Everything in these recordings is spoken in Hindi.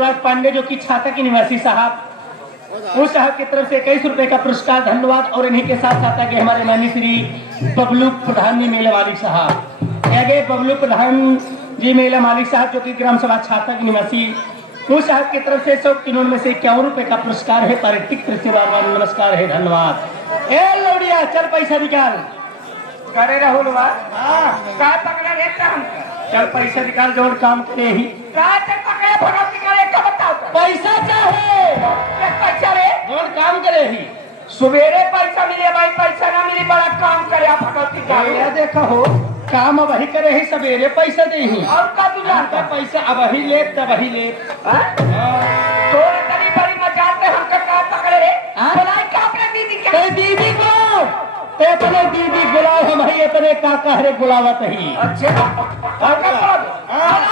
अनुराग पांडे जो कि छाता के निवासी साहब, उस साहब की तरफ से 21 रुपए का पुरस्कार, धन्यवाद। और इन्हीं के साथ साथ आगे हमारे माननीय श्री बबलू प्रधान जी मेला मालिक साहब, आगे बबलू प्रधान जी मेला मालिक साहब जो कि ग्राम सभा छाता के निवासी, उस साहब की तरफ से 100 में से 51 रुपए का पुरस्कार है। पारितिक तरफ से बार बार नमस्कार है, धन्यवाद। ए लौड़िया चल पैसा निकाल करे राहुल का पकड़ा रहता हम चल पैसा निकाल, जोड़ काम करे ही का पकड़े भगवती करे का बताओ पैसा चाहे पैसा रे जोड़ काम करे ही। सवेरे पैसा मिले भाई, पैसा ना मिली बड़ा काम करे भगवती का देखा हो काम अब वही करे ही, सवेरे पैसा दे ही और का तू जानता पैसा अब वही ले तब वही ले तोरे तरी बड़ी मजाक में हमका का पकड़े रे बुलाई का अपने दीदी के दीदी को ते अपने दीदी बुलाओ, हम ही अपने काका हरे बुलावत ही। अच्छा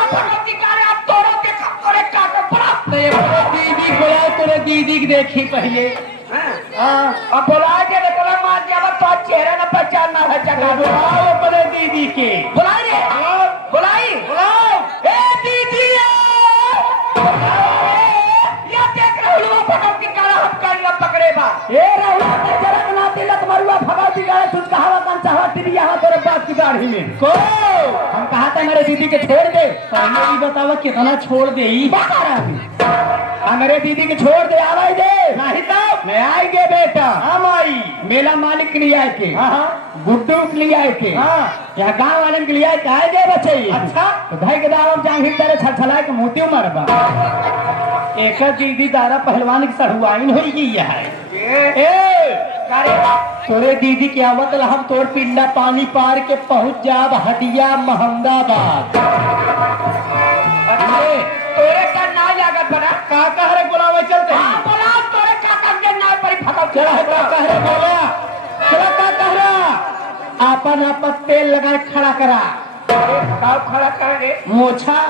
भगवती का रे अब तोरो के करे काका बुला ते अपने दीदी बुलाओ, तेरे दीदी देखी पहले अब बुला के निकला मार दिया तो चेहरा न पहचानना है जगह बुलाओ अपने दीदी के बुलाई रे बुलाई बुलाओ ए दीदी या देख रहू भगवती का हम कर पकड़े बा ए रहू के जरक ना तिलक मरुआ भगवती का तुझ कहावा कौन चाहवा टीवी यहां तेरे बाप की गाड़ी में को हम कहा था मेरे दीदी के छोड़ दे, पहले ही बतावा कितना छोड़ दे ही मेरे दीदी के छोड़ दे, आवाज दे नहीं तब मैं आएंगे बेटा। हम आई मेला मालिक के लिए आए थे, गुड्डू के लिए आए थे, यहाँ गाँव वाले के लिए आए थे, आए गए बच्चे। अच्छा तो भाई के दाम जांघी तेरे छलछलाए के मोती मरबा एक दीदी दारा पहलवान की सरुआइन हो गई है। तोरे दीदी के आवत हम तोर पिंडा पानी पार के पहुंच जाब हटिया महमदाबाद। तोरे का ना लागत बना काका हरे बुलावे चलते हैं। बोला तोरे काका के ना परी भगव चला है काका हरे बोला, चला काका हरा आपन आपन तेल लगा खड़ा करा, खड़ा करे मोछा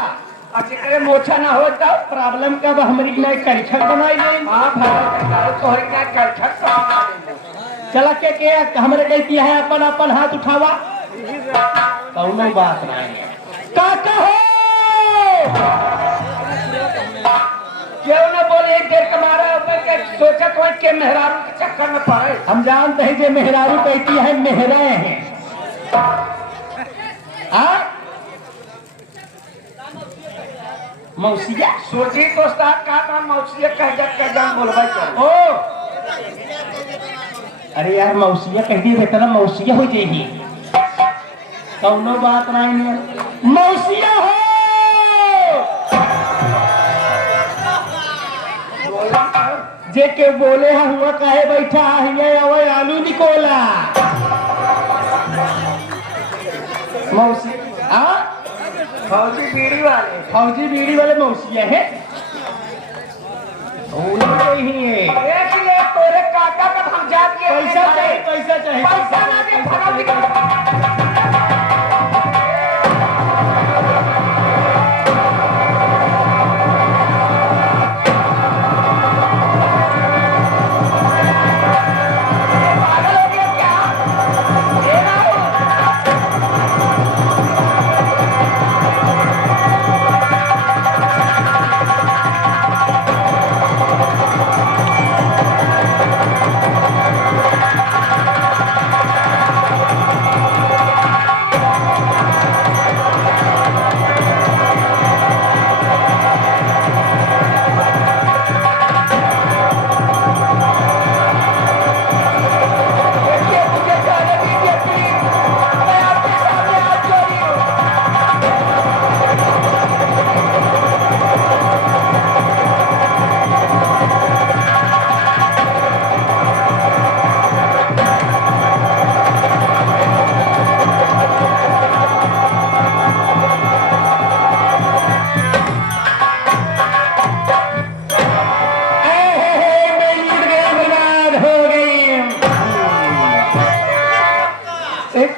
अच्छे करे मोछा ना हो तो प्रॉब्लम कब हमारी नहीं करिछक बनाई नहीं। हां भगव तोहरी ना कर चला के हमरे कहती है अपन अपन हाथ उठावा, कौनो बात नहीं काका हो क्यों न बोले एक देर कमारा के सोचा कोई के मेहरारू के चक्कर में पड़े। हम जानते हैं जो मेहरारू कहती है मेहरा है मौसिया सोची तो साथ का मौसिया कह जा बोलबा चल ओ अरे यार मौसिया कहती है बेटा ना मौसिया हो जाएगी, कौनो बात नहीं मौसिया हो जे के बोले हैं हुआ काहे बैठा है अवे आलू निकोला मौसी फौजी बीड़ी वाले मौसिया है नहीं है। एक ले तोरे काका का हम जात के पैसा चाहिए पैसा चाहिए पैसा ना दे भगव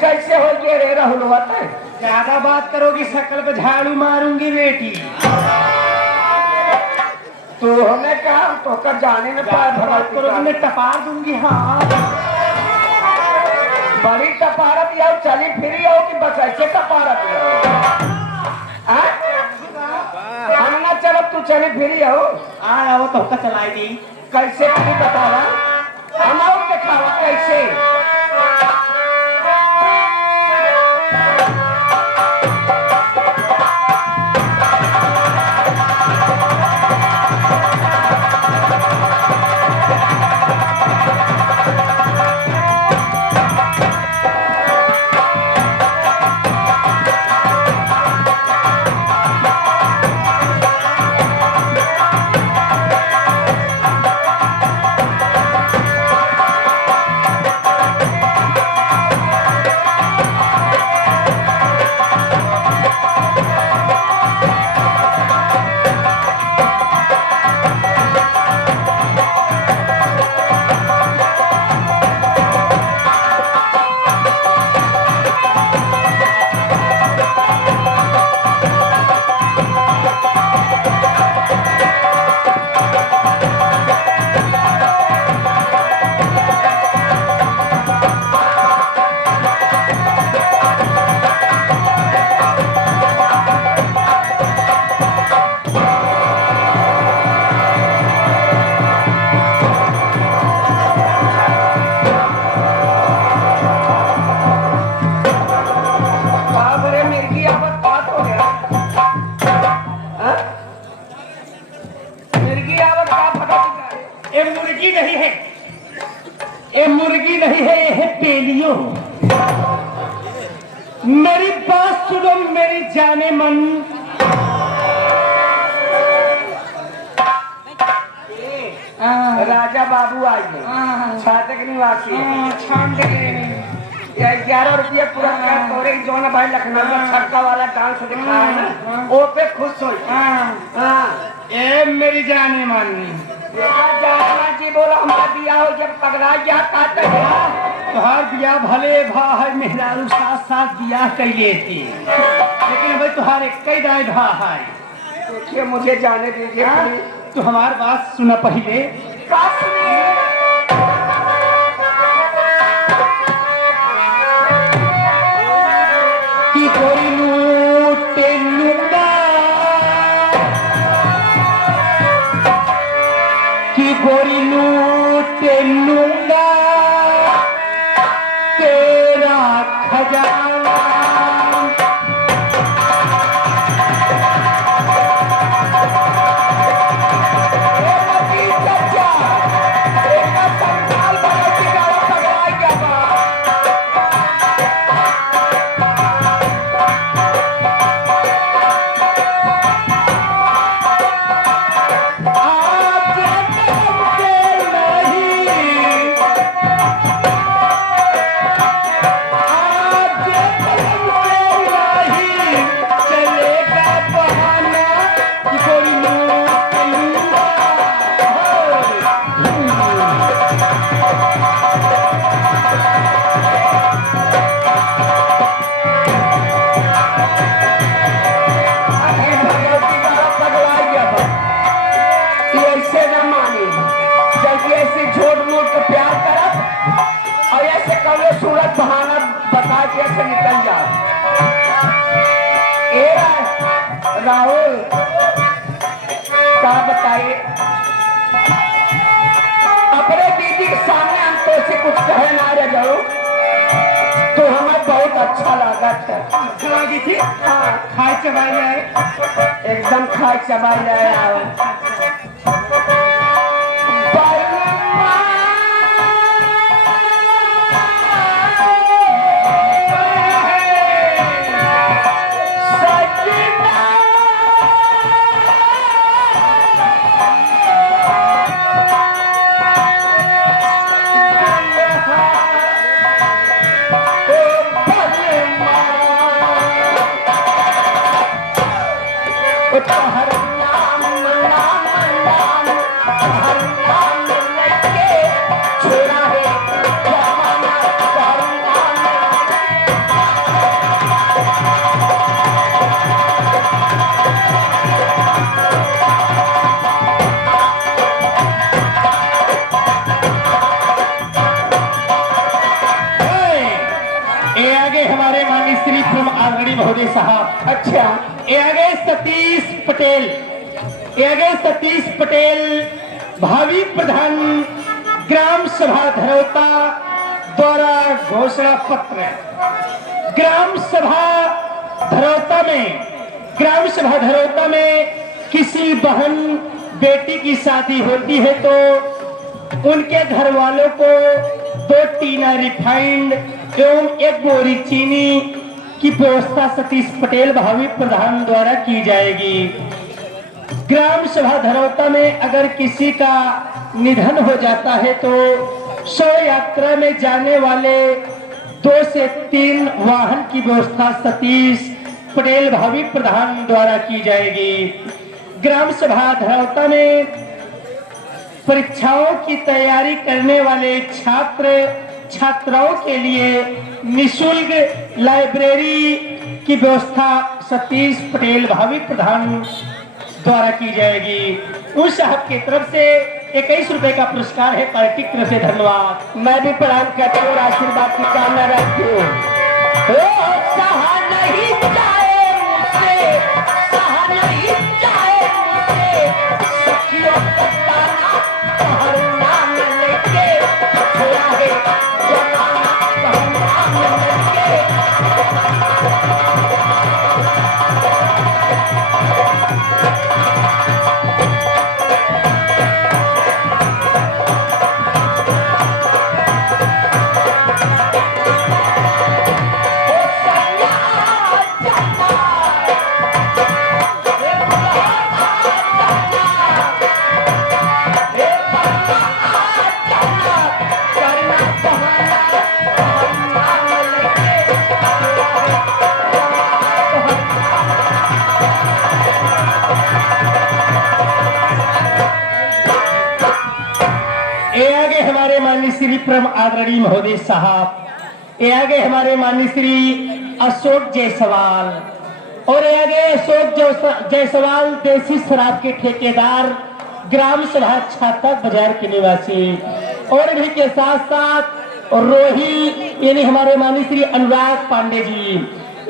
कैसे हो गए रे राहुल ज्यादा बात करोगी शकल पे झाड़ू मारूंगी बेटी। तो हमें कहा तो कर जाने में पार भगत करोगी मैं टपार दूंगी। हाँ बड़ी टपारत या चली फिरी हो कि बस ऐसे टपारत हम ना चलो तू चले फिरी हो आओ तो का चलाई दी कैसे कभी बतावा हम और दिखावा कैसे मेरी बात सुनो मेरी जाने मन राजा बाबू आई है छातक निवासी है 11 रुपया पुरस्कार तोरे जो ना भाई लखनऊ में छक्का वाला डांस दिखाया है ना वो पे खुश हो ए मेरी जाने मन जाना जी बोला हमारा बिया हो जब पगड़ा गया काटे तुहार बिया भले भाई मेहरारू साथ साथ बिया कइले थी लेकिन भाई तुहार एक कई दाई भा है देखिए मुझे जाने दीजिए तू हमार बात सुना पहले कि कोई लूटे लूटा कि गोरी लूटे लूंगा तेरा खजाना निकल जाओ राहुल क्या बताइए अपने दीदी के सामने हम तो से कुछ कहे ना रह जाओ तो हमें बहुत अच्छा लगा था लगी थी खाए चबाई जाए एकदम खाए चबाई जाए आओ महोदय साहब अच्छा ये आगे सतीश पटेल आगे सतीश पटेल भावी प्रधान ग्राम सभा धरौता द्वारा घोषणा पत्र। ग्राम सभा धरौता में किसी बहन बेटी की शादी होती है तो उनके घर वालों को 2 टीना रिफाइंड एवं 1 बोरी चीनी की व्यवस्था सतीश पटेल भावी प्रधान द्वारा की जाएगी। ग्राम सभा धरौता में अगर किसी का निधन हो जाता है तो शव यात्रा में जाने वाले 2 से 3 वाहन की व्यवस्था सतीश पटेल भावी प्रधान द्वारा की जाएगी। ग्राम सभा धरौता में परीक्षाओं की तैयारी करने वाले छात्र छात्राओं के लिए निःशुल्क लाइब्रेरी की व्यवस्था सतीश पटेल भावी प्रधान द्वारा की जाएगी। उस साहब की तरफ से 21 रुपए का पुरस्कार है। पार्टी की तरफ से धन्यवाद। मैं भी प्रणाम करता हूँ और आशीर्वाद की कामना रखती हूँ। सहा नहीं जाए मुझसे, सहा नहीं जाए मुझसे, सखियों का ताना हर नाम लेके खड़ा है जमाना हर नाम लेके। हमारे माननीय श्री परम आदरणीय महोदय साहब, ये आगे हमारे माननीय श्री अशोक जायसवाल और ये आगे अशोक जायसवाल देसी शराब के ठेकेदार ग्राम सभा छाता बाजार के निवासी और भी के साथ साथ रोही यानी हमारे माननीय श्री अनुराग पांडे जी।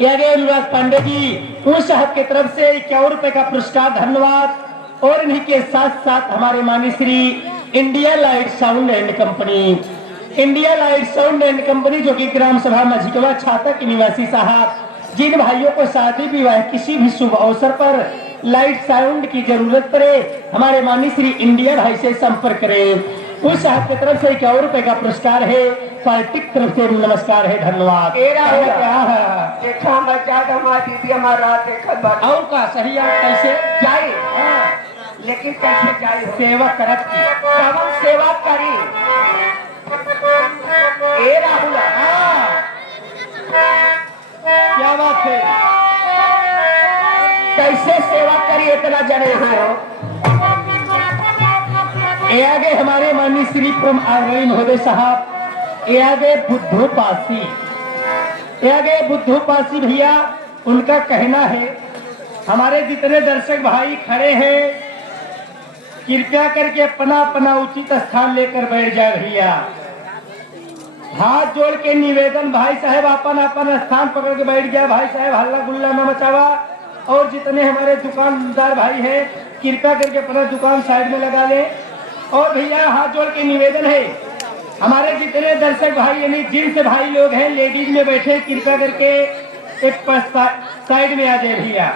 ये आगे अनुराग पांडे जी उस साहब की तरफ से 51 रुपए का पुरस्कार धन्यवाद। और इन्हीं के साथ साथ हमारे माननीय Shri India light sound and company जो कि ग्राम सभा मझिकवा छाता के निवासी साहब, जिन भाइयों को शादी विवाह किसी भी शुभ अवसर पर लाइट साउंड की जरूरत पड़े हमारे माननीय श्री इंडिया भाई से संपर्क करें। उस साहब की तरफ से 51 रुपए का पुरस्कार है। पार्टी की तरफ से नमस्कार है, धन्यवाद। देखा हमारी दीदी हमारा देखा और का सही कैसे जाए, लेकिन कैसे जाए सेवा करत की कवन सेवा करी। ए राहुल, क्या बात है, कैसे सेवा करी इतना जने हैं। ये आगे हमारे माननीय श्री परम आदरणीय महोदय साहब, ये आगे बुद्धू पासी भैया, उनका कहना है हमारे जितने दर्शक भाई खड़े हैं कृपया करके अपना अपना उचित स्थान लेकर बैठ जाए भैया। हाथ जोड़ के निवेदन, भाई साहब अपन अपन स्थान पकड़ के बैठ गया। भाई साहब हल्ला गुल्ला न मचावा। और जितने हमारे दुकानदार भाई हैं कृपया करके अपना दुकान साइड में लगा ले। और भैया हाथ जोड़ के निवेदन है हमारे जितने दर्शक भाई यानी जिनसे भाई लोग हैं लेडीज में बैठे कृपया करके एक साइड में आ जाए भैया।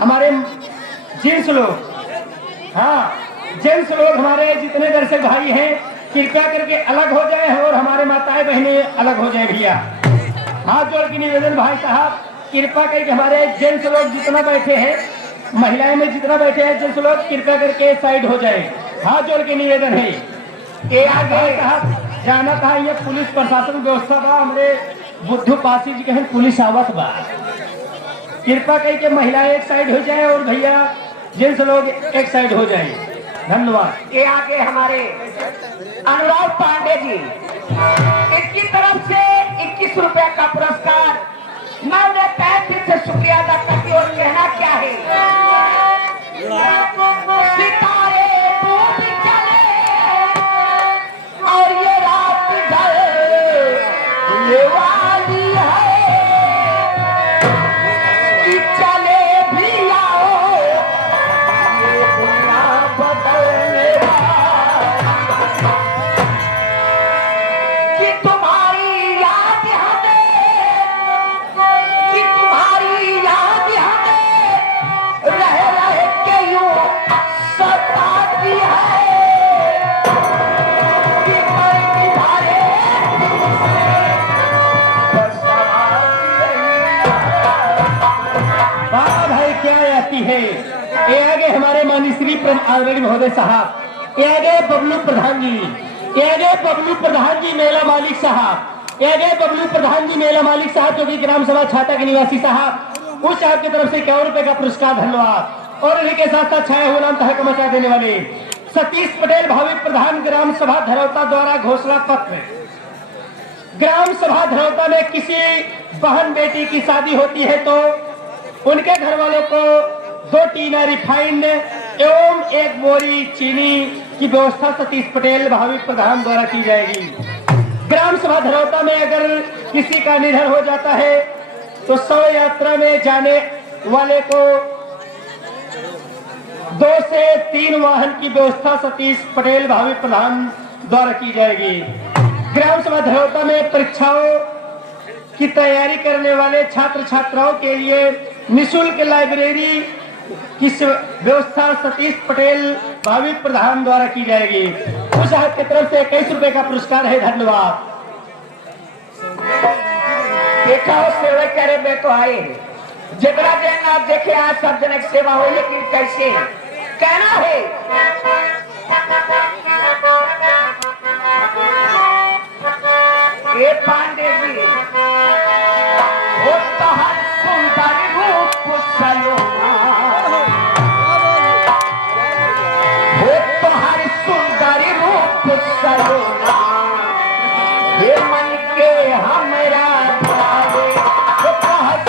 हमारे जेंट्स लोग, हाँ जेंट्स लोग हमारे जितने दर्शक भाई हैं कृपया करके अलग हो जाए और हमारे माताएं बहनें अलग हो जाए भैया। हाथ जोड़ के निवेदन भाई साहब कृपया करके हमारे जेंट्स लोग जितना बैठे हैं, महिलाएं में जितना बैठे हैं जेंट्स लोग कृपया करके साइड हो जाए। हाथ जोड़ के निवेदन है। ये आगे साहब जाना था, ये पुलिस प्रशासन व्यवस्था बा, हमारे बुद्धू पासी जी कहें पुलिस आवत बा, कृपया करके महिलाएं एक साइड हो जाए और भैया जेंट्स लोग एक साइड हो जाए। धन्यवाद। ये आगे हमारे अनुराग पांडे जी, इनकी तरफ से 21 रुपए का पुरस्कार। मैं उन्हें तहे दिल से शुक्रिया अदा करती हूँ। और कहना क्या है, सितारे डूब चले और ये रात ढलने वाली है कि चले भी आओ ये दुनिया आदरणीय महोदय साहब, ये गए बबलू प्रधान जी, ये गए बबलू प्रधान जी मेला मालिक साहब, ये गए बबलू प्रधान जी मेला मालिक साहब, जो कि ग्राम सभा छाता के निवासी साहब, उस साहब की तरफ से 51 रुपए का पुरस्कार, धन्यवाद। और इन्हीं के साथ साथ छाया हुआ नाम तहका मचा देने वाले सतीश पटेल भावी प्रधान ग्राम सभा धरौता द्वारा घोषणा पत्र। ग्राम सभा धरौता में किसी बहन बेटी की शादी होती है तो उनके घर वालों को 2 टीना रिफाइंड एवं 1 बोरी चीनी की व्यवस्था सतीश पटेल भावी प्रधान द्वारा की जाएगी। ग्राम सभा धरौता में अगर किसी का निधन हो जाता है तो शव यात्रा में जाने वाले को 2 से 3 वाहन की व्यवस्था सतीश पटेल भावी प्रधान द्वारा की जाएगी। ग्राम सभा धरौता में परीक्षाओं की तैयारी करने वाले छात्र छात्राओं के लिए निःशुल्क लाइब्रेरी की व्यवस्था सतीश पटेल भावी प्रधान द्वारा की जाएगी। उस साहब की तरफ से 21 रुपए का पुरस्कार है, धन्यवाद। देखा हो सेवा करे बे तो आए जगरा देना आप देखे आज सार्वजनिक सेवा हो, लेकिन कैसे कहना है ये पांडे जी वो तो हर सुंदर रूप सलोना, वो तो हर सुंदर रूप सलोना, ये मन के हमरा भावे, वो तो हर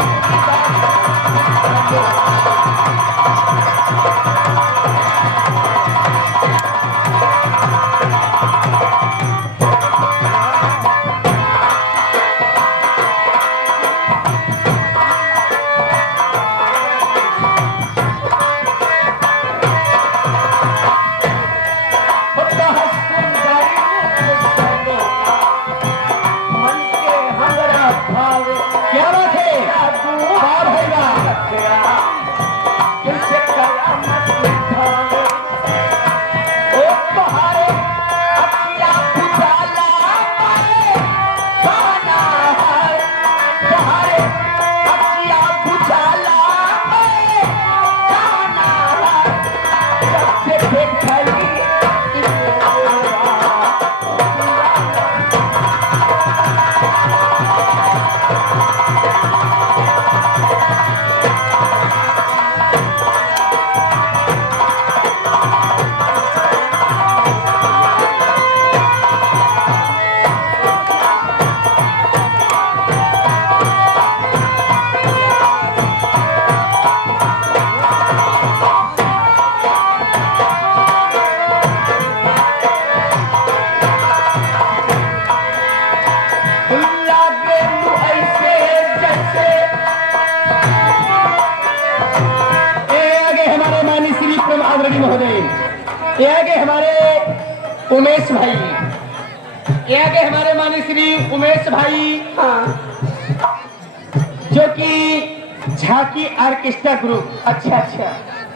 ये आगे हमारे उमेश भाई, ये आगे हमारे माननीय श्री उमेश भाई, जो कि झांकी ऑर्केस्ट्रा ग्रुप, अच्छा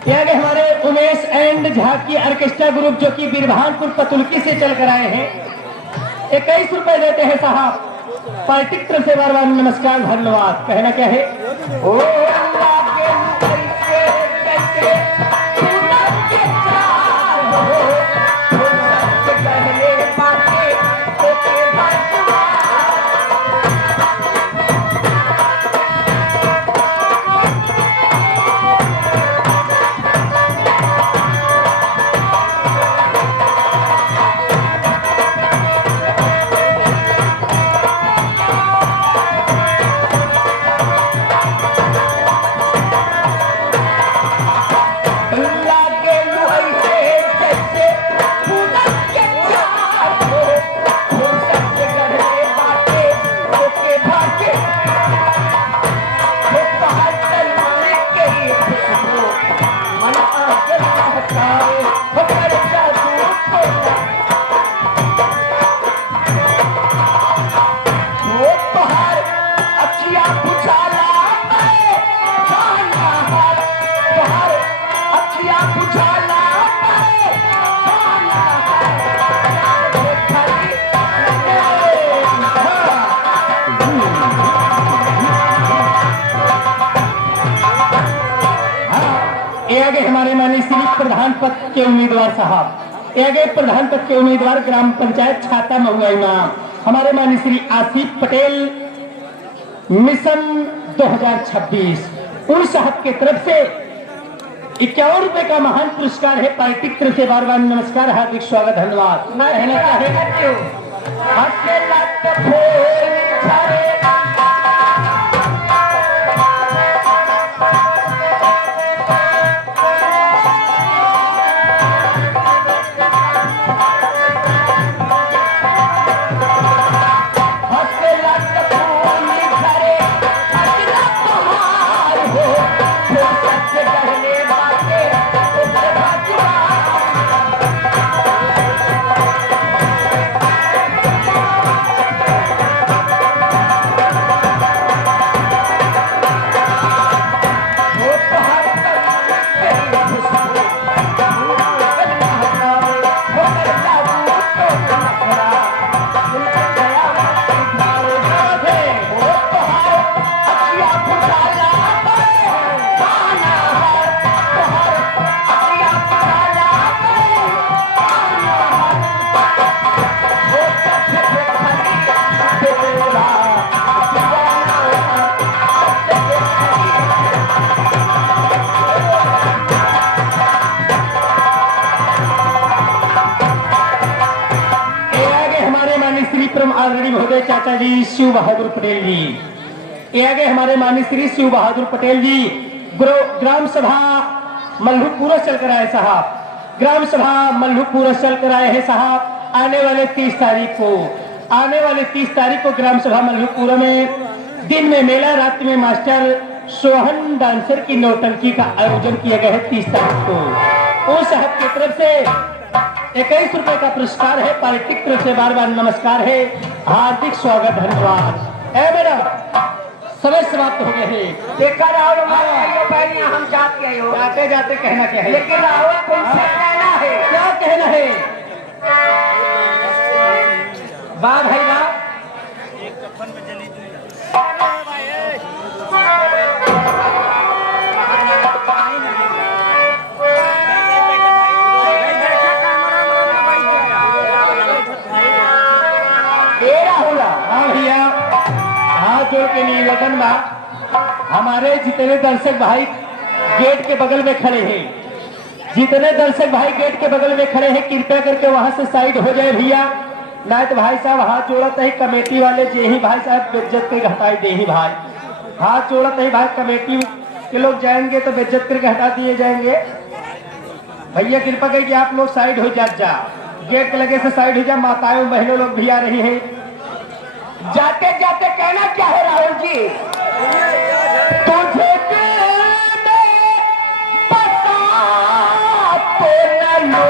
ये आगे हमारे उमेश एंड झांकी ऑर्केस्ट्रा ग्रुप, जो कि बिरभानपुर पतुलकी से चल कर आए हैं, 21 रुपए देते हैं साहब। पार्टी की तरफ से बार बार नमस्कार, धन्यवाद। कहना क्या है, ओ प्रधान पद के उम्मीदवार साहब, आगे प्रधान पद के उम्मीदवार ग्राम पंचायत छाता महुआई में हमारे माननीय श्री आसिफ पटेल मिशन 2026 उन साहब के तरफ से 51 रुपए का महान पुरस्कार है। पार्टी तरफ से बार बार नमस्कार, हार्दिक स्वागत, धन्यवाद। आदरणीय महोदय चाचा जी शिव बहादुर पटेल जी, ये आगे हमारे माननीय श्री शिव बहादुर पटेल जी ग्राम सभा मल्लूपुर चल कर आए साहब, ग्राम सभा मल्लूपुर चल कर आए हैं साहब। आने वाले 30 तारीख को ग्राम सभा मल्लूपुर में दिन में मेला, रात में मास्टर सोहन डांसर की नौटंकी का आयोजन किया गया है 30 तारीख को। उस साहब की तरफ से 21 रुपए का पुरस्कार है। पार्टी की तरफ से बार बार नमस्कार है, हार्दिक स्वागत, धन्यवाद। ए मैडम समय समाप्त हो गए हैं। देखा राहुल पहले हम जाते जाते कहना क्या है, लेकिन राहुल तुमसे कहना है, क्या कहना है? वाह भाई वाह, जोड़ के निवेदन बा, हमारे जितने दर्शक भाई गेट के बगल में खड़े हैं, जितने दर्शक भाई गेट के बगल में खड़े हैं, कृपया करके वहां से साइड हो जाए भैया। नहीं तो भाई साहब हाथ जोड़त है कमेटी वाले, जे ही भाई साहब बेइज्जत करके हटाई दे ही भाई, हाथ जोड़त है भाई, कमेटी के लोग जाएंगे तो बेइज्जत करके हटा दिए जाएंगे। भैया कृपा करके आप लोग साइड हो जा, गेट के लगे से साइड हो जा। माताएं बहनों लोग भी आ रही है। जाते जाते कहना क्या है राहुल जी? तुझे दिल में बसा तो न लो,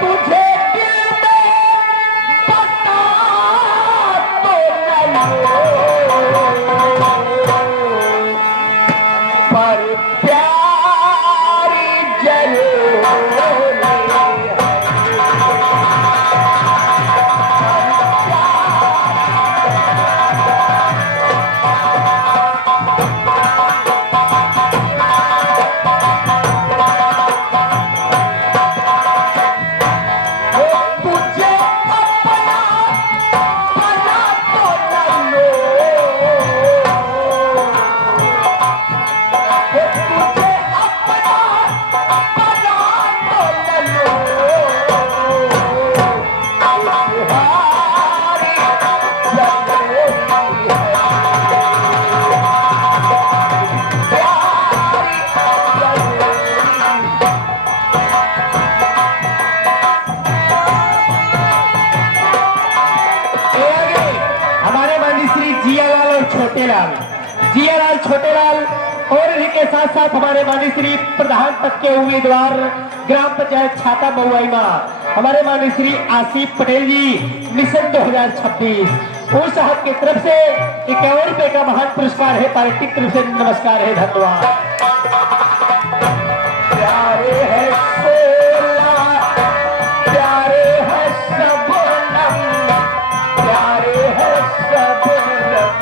तुझे दिल में बसा तो न लो, पर प्यारी जरूर जियालाल छोटेलाल और इन्हीं के साथ साथ हमारे माननीय श्री प्रधान पद के उम्मीदवार ग्राम पंचायत छाता महुआई हमारे माननीय श्री आसिफ पटेल जी मिशन 2026 उस साहब की तरफ से 51 रुपए का महान पुरस्कार है। पार्टी की तरफ से नमस्कार है, धन्यवाद। प्यारे है सोला, प्यारे है सबनम, प्यारे है सबनम,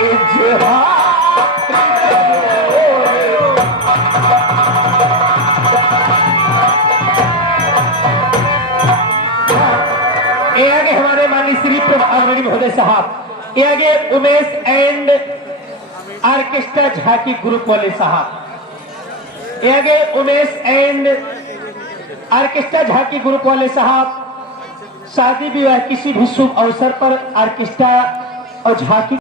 इजहार ये आगे हमारे माननीय श्री प्रधानमंत्री महोदय साहब, ये आगे उमेश एंड ऑर्केस्ट्रा झांकी ग्रुप वाले साहब, ये आगे उमेश एंड ऑर्केस्ट्रा झांकी ग्रुप वाले साहब, शादी विवाह किसी भी शुभ अवसर पर ऑर्केस्ट्रा और झांकी